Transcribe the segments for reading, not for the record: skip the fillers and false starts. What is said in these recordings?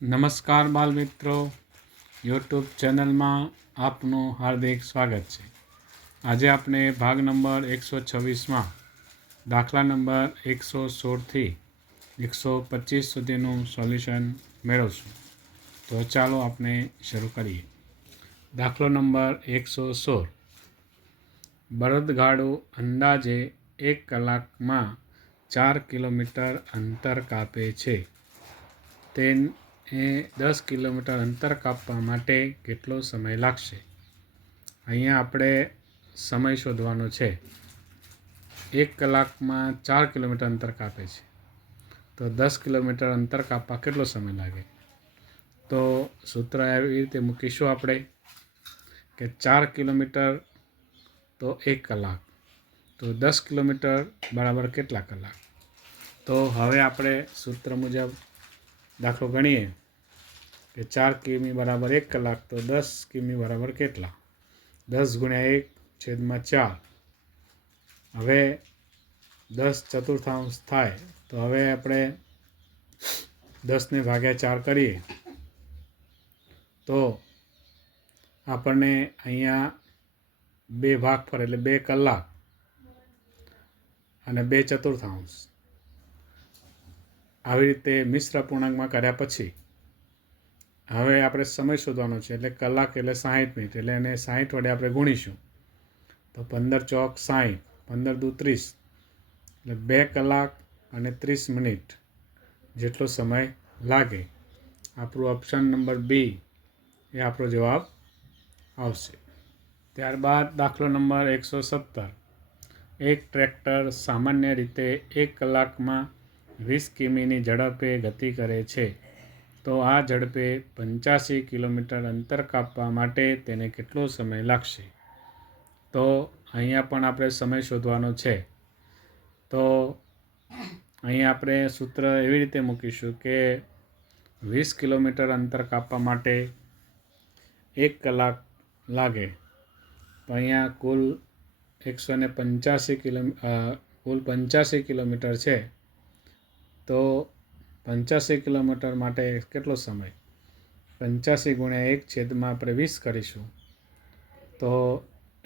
નમસ્કાર બાલ મિત્રો, યુટ્યુબ ચેનલમાં આપનું હાર્દિક સ્વાગત છે. આજે આપણે ભાગ નંબર 126માં દાખલા નંબર 116થી 125 સુધીનું સોલ્યુશન મેળવશું. તો ચાલો આપણે શરૂ કરીએ. દાખલો નંબર 116. બળદગાડું અંદાજે 1 કલાકમાં 4 કિલોમીટર અંતર કાપે છે. તેને 10 કિલોમીટર અંતર કાપવા માટે કેટલો સમય લાગશે? અહીંયા આપણે સમય શોધવાનો છે. 1 કલાકમાં 4 કિલોમીટર અંતર કાપે છે, તો 10 કિલોમીટર અંતર કાપવા કેટલો સમય લાગે? તો સૂત્ર એવી રીતે મૂકીશું આપણે કે 4 કિલોમીટર તો 1 કલાક, તો 10 કિલોમીટર બરાબર કેટલા કલાક? તો હવે આપણે સૂત્ર મુજબ દાખલો ગણીએ કે 4 કિમી બરાબર 1 કલાક, તો 10 કિમી બરાબર કેટલા? 10 ગુણ્યા 1/4. હવે 10/4 થાય, તો હવે આપણે 10 ભાગ્યા 4 કરીએ તો આપણને અહીંયા 2 ભાગફળ એટલે 2 કલાક અને 2/4. આવી રીતે મિશ્ર પૂર્ણાંકમાં કર્યા પછી હવે આપણે સમય શોધવાનો છે, એટલે કલાક એટલે 60 મિનિટ, એટલે એને 60 વડે આપણે ગુણીશું. તો 15 ચોક 60, 15 દુ 30, એટલે 2 કલાક અને 30 મિનિટ જેટલો સમય લાગે. આપણું ઓપ્શન નંબર બી એ આપણો જવાબ આવશે. ત્યારબાદ દાખલો નંબર 117. એક ટ્રેક્ટર સામાન્ય રીતે 1 કલાકમાં 20 કિમીની ઝડપે ગતિ કરે છે. તો આ ઝડપે 85 કિલોમીટર અંતર કાપવા માટે તેને કેટલો સમય લાગશે? તો અહીંયા પણ આપણે સમય શોધવાનો છે. તો અહીંયા આપણે સૂત્ર એવી રીતે મૂકીશું કે 20 કિલોમીટર અંતર કાપવા માટે 1 કલાક લાગે. તો અહીંયા કુલ 85 કિલોમીટર છે, તો 85 કિલોમીટર માટે કેટલો સમય? 85 ગુણ્યા 1/20 આપણે કરીશું. તો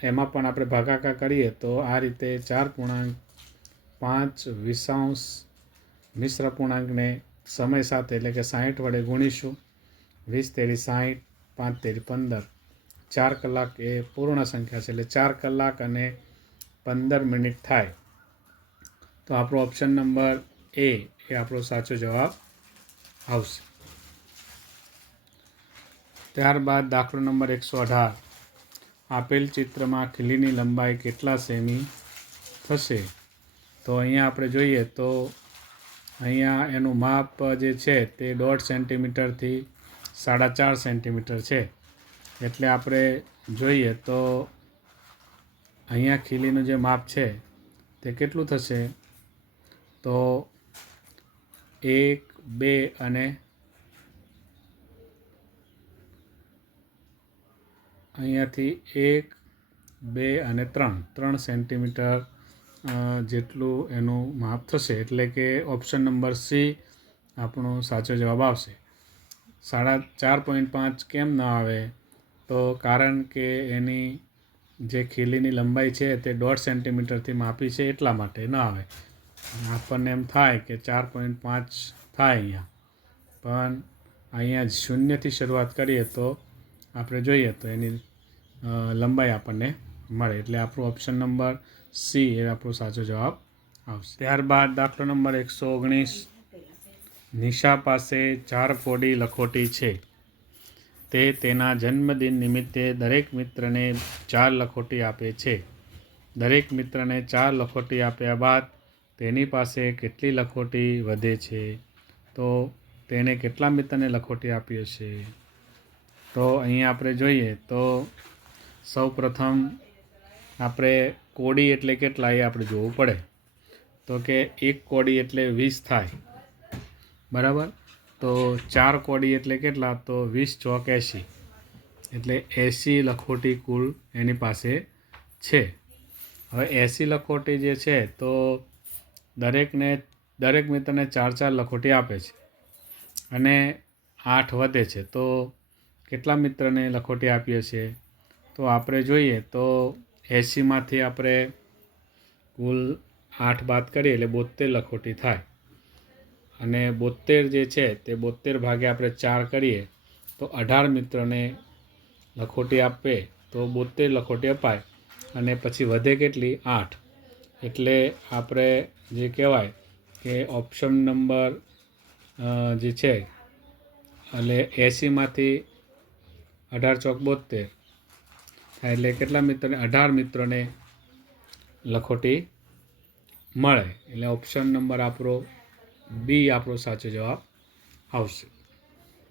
એમાં પણ આપણે ભાગાકાર કરીએ તો આ રીતે 4.5 મિશ્ર પૂર્ણાંકને સમય સાથે એટલે કે 60 વડે ગુણીશું. 20 તેરી 60, 5 તેરી 15, 4 કલાક એ પૂર્ણ સંખ્યા છે, એટલે 4 કલાક અને 15 મિનિટ થાય. તો આપણો ઓપ્શન નંબર એ આપણો સાચો જવાબ આવશે. ત્યારબાદ દાખલો નંબર 118. આપેલ ચિત્રમાં ખીલીની લંબાઈ કેટલા સેમી થશે? તો અહીંયા આપણે જોઈએ તો અહીંયા એનું માપ જે છે તે 1.5 સેન્ટીમીટરથી 4.5 સેન્ટીમીટર છે. એટલે આપણે જોઈએ તો અહીંયા ખીલીનું જે માપ છે તે કેટલું થશે? તો 1, 2 અને અહીંયાથી 1, 2 અને 3 સેન્ટીમીટર જેટલું એનું માપ થશે. એટલે કે ઓપ્શન નંબર સી આપણો સાચો જવાબ આવશે. 4.5 કેમ ન આવે? તો કારણ કે એની જે ખીલીની લંબાઈ છે તે 1.5 સેન્ટીમીટરથી માપી છે, એટલા માટે ન આવે. આપણને એમ થાય કે 4.5 થાય અહીંયા, પણ અહીંયા 0થી શરૂઆત કરીએ તો આપણે જોઈએ તો એની લંબાઈ આપણને મળે. એટલે આપણો ઓપ્શન નંબર સી એ આપણો સાચો જવાબ આવશે. ત્યારબાદ દાખલો નંબર 119. નિશા પાસે 4 કોડી લખોટી છે. તે તેના જન્મદિન નિમિત્તે દરેક મિત્રને 4 લખોટી આપે છે. દરેક મિત્રને 4 લખોટી આપ્યા બાદ તેની પાસે કેટલી લખોટી વધે છે? તો તેને કેટલા મિત્રને લખોટી આપી હશે? તો અહીંયા આપણે જોઈએ તો સૌ પ્રથમ આપણે કોડી એટલે કેટલા એ આપણે જોવું પડે. તો કે 1 કોડી એટલે 20 થાય, બરાબર. તો 4 કોડી એટલે કેટલા? તો 20 ચોક 80, એટલે 80 લખોટી કુલ એની પાસે છે. હવે 80 લખોટી જે છે તો દરેક મિત્રને 4 લખોટી આપે છે, અને 8 વધે છે તો કેટલા મિત્રને લખોટી આપીએ છીએ? તો આપણે જોઈએ તો 80માંથી આપણે કુલ 8 બાદ કરીએ એટલે 72 લખોટી થાય. અને 72 જે છે તે 72 ભાગે આપણે 4 કરીએ તો 18 મિત્રને લખોટી આપે તો 72 લખોટી અપાય. અને પછી વધે કેટલી? 8. એટલે આપણે જે કહેવાય કે ઓપ્શન નંબર જે છે એટલે 80માંથી 18 ચોક 72 થાય એટલે કેટલા મિત્રોને? 18 મિત્રોને લખોટી મળે. એટલે ઓપ્શન નંબર આપણો બી આપણો સાચો જવાબ આવશે.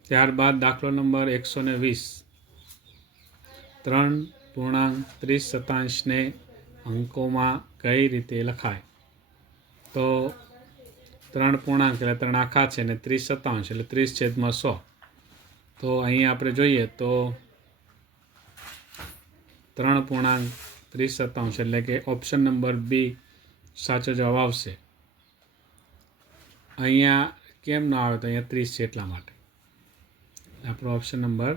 ત્યારબાદ દાખલો નંબર 120. 3.30 અંકોમાં કઈ રીતે લખાય? તો 3 પૂર્ણાંક એટલે 3 આખા છે ને 30 એટલે 30/100. તો અહીંયા આપણે જોઈએ તો 3.30 એટલે કે ઓપ્શન નંબર બી સાચો જવાબ આવશે. અહીંયા કેમ ન આવે? તો અહીંયા 30 છે એટલા માટે આપણો ઓપ્શન નંબર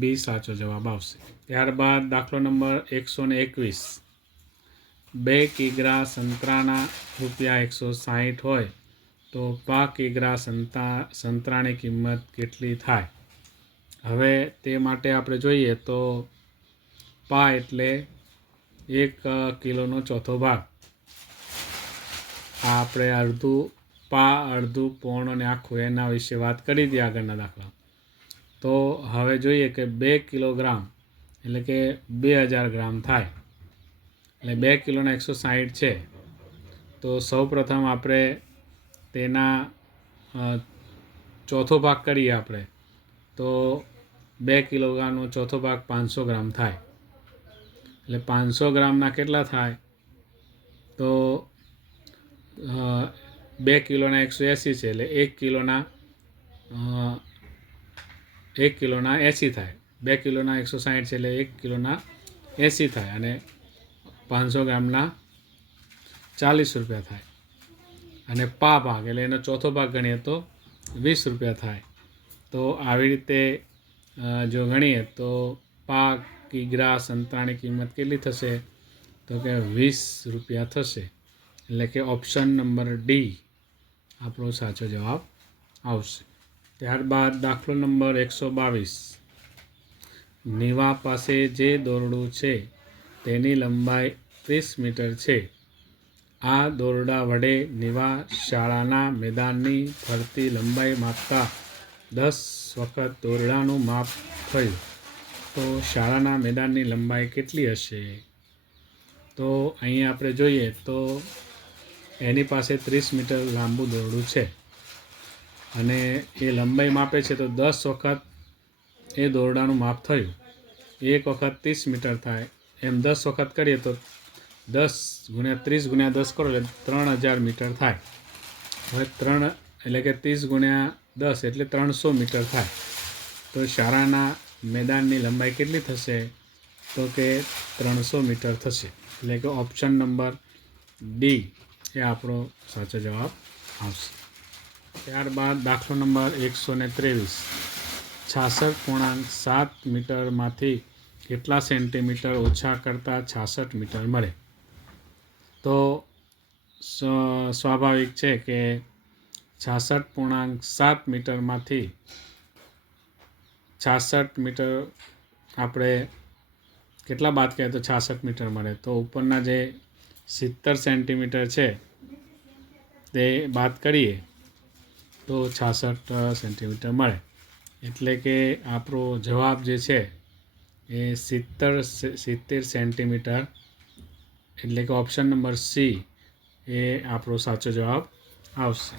બી સાચો જવાબ આવશે. ત્યારબાદ દાખલો નંબર 121. 2 કિગ્રા સંતરાના ₹160 હોય તો 5 કિગ્રા સંતરાની કિંમત કેટલી થાય? હવે તે માટે આપણે જોઈએ તો પા એટલે 1 કિલોનો ચોથો ભાગ. આ આપણે અડધું પા, અડધું, પોણું અને આખું એના વિશે વાત કરી હતી આગળના દાખલા. તો હવે જોઈએ કે 2 કિલોગ્રામ એટલે કે 2000 ગ્રામ થાય. એટલે 2 કિલોના 160 છે. તો સૌપ્રથમ આપણે તેના ચોથો ભાગ કરીએ આપણે તો 2 કિલોગ્રામનો ચોથો ભાગ 500 ગ્રામ થાય. એટલે 500 ગ્રામના કેટલા થાય? તો 2 કિલોના 180 છે એટલે 1 કિલોના 80 થાય. 2 કિલોના 160 છે એટલે 1 કિલોના 80 થાય. અને 500 ગ્રામના 40 રૂપિયા થાય. અને પા ભાગ એટલે એનો ચોથો ભાગ ગણીએ તો 20 રૂપિયા થાય. તો આવી રીતે જો ગણીએ તો પા કિગ્રા સંતરાની કિંમત કેટલી થશે? તો કે 20 રૂપિયા થશે. એટલે કે ઓપ્શન નંબર ડી આપણો સાચો જવાબ આવશે. ત્યારબાદ દાખલો નંબર 122. નીવા પાસે જે દોરડું છે તેની લંબાઈ 30 મીટર છે. આ દોરડા વડે નીવા શાળાના મેદાનની ફરતી લંબાઈ માપતા 10 વખત દોરડાનું માપ થયું તો શાળાના મેદાનની લંબાઈ કેટલી હશે? તો અહીંયા આપણે જોઈએ તો એની પાસે 30 મીટર લાંબુ દોરડું છે અને એ લંબાઈ માપે છે તો 10 વખત એ દોરડાનું માપ થયું. 1 વખત 30 મીટર થાય એમ 10 વખત કરીએ તો 10 × 30 × 10 કરો એટલે 3000 મીટર થાય. હવે 3 એટલે કે 30 × 10 એટલે 300 મીટર થાય. તો શાળાના મેદાનની લંબાઈ કેટલી થશે? તો કે 300 મીટર થશે. એટલે કે ઓપ્શન નંબર ડી એ આપણો સાચો જવાબ આવશે. ત્યારબાદ દાખલો નંબર 123. 66.7 મીટરમાંથી કેટલા સેન્ટીમીટર ઓછા કરતાં 66 મીટર મળે? તો સ્વાભાવિક છે કે 66.7 મીટરમાંથી 66 મીટર આપણે કેટલા બાદ કરીએ તો 66 મીટર મળે? તો ઉપરના જે 70 સેન્ટીમીટર છે તે બાદ કરીએ તો 66 સેન્ટીમીટર મળે. એટલે કે આપણો જવાબ જે છે એ 70 સેન્ટીમીટર એટલે કે ઓપ્શન નંબર સી એ આપણો સાચો જવાબ આવશે.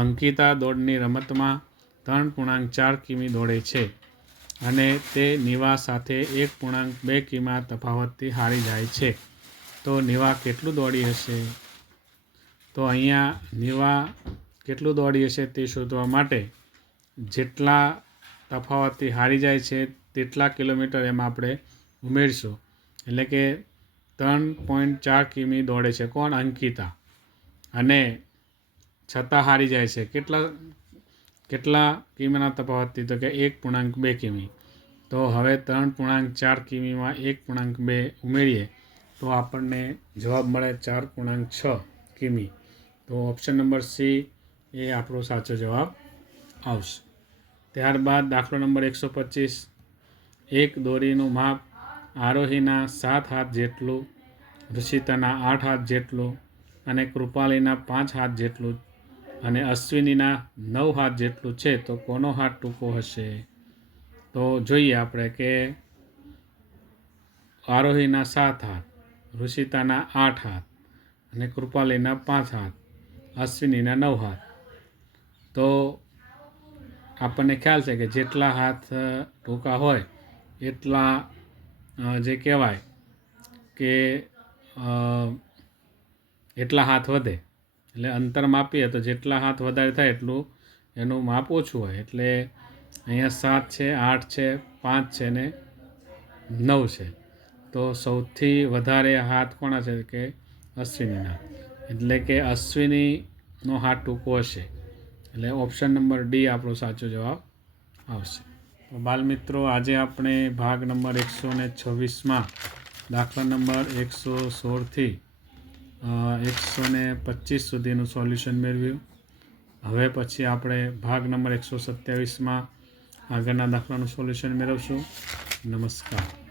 અંકિતા દોડની રમતમાં 3.4 કિમી દોડે છે અને તે નીવા સાથે 1.2 કિમી તફાવતથી હારી જાય છે તો નીવા કેટલું દોડી હશે? તો અહીંયા નીવા કેટલું દોડી હશે તે શોધવા માટે જેટલા તફાવતથી હારી જાય છે તેટલા કિલોમીટર એમાં આપણે ઉમેરશું. એટલે કે 3.4 કિમી દોડે છે કોણ? અંકિતા. અને છતાં હારી જાય છે કેટલા કિમીના તફાવતથી? તો કે 1.2 કિમી. તો હવે 3.4 કિમીમાં 1.2 ઉમેરીએ તો આપણને જવાબ મળે 4.6 કિમી. તો ઓપ્શન નંબર સી એ આપણો સાચો જવાબ આવશે. ત્યારબાદ દાખલો નંબર 125. એક દોરીનું માપ આરોહીના 7 હાથ જેટલું, ઋષિતાના 8 હાથ જેટલું અને કૃપાલીના 5 હાથ જેટલું અને અશ્વિનીના 9 હાથ જેટલું છે, તો કોનો હાથ ટૂંકો હશે? તો જોઈએ આપણે કે આરોહીના 7 હાથ, ઋષિતાના 8 હાથ અને કૃપાલીના 5 હાથ, અશ્વિનીના 9 હાથ. તો આપણને ખ્યાલ છે કે જેટલા હાથ ટૂંકા હોય એટલા જે કહેવાય કે એટલા હાથ વધે. એટલે અંતર માપીએ તો જેટલા હાથ વધારે થાય એટલું એનું માપ ઓછું હોય. એટલે અહીંયા 7 છે, 8 છે, 5 છે ને 9 છે. તો સૌથી વધારે હાથ કોના છે? કે અશ્વિનીના. એટલે કે અશ્વિનીનો હાથ ટૂંકો હશે. એટલે ઓપ્શન નંબર ડી આપણો સાચો જવાબ આવશે. તો બાલમિત્રો, આજે આપણે ભાગ નંબર 126માં દાખલા નંબર 116થી 125 સુધીનું સોલ્યુશન મેળવ્યું. હવે પછી આપણે ભાગ નંબર 127માં આગળના દાખલાનું સોલ્યુશન મેળવશું. નમસ્કાર.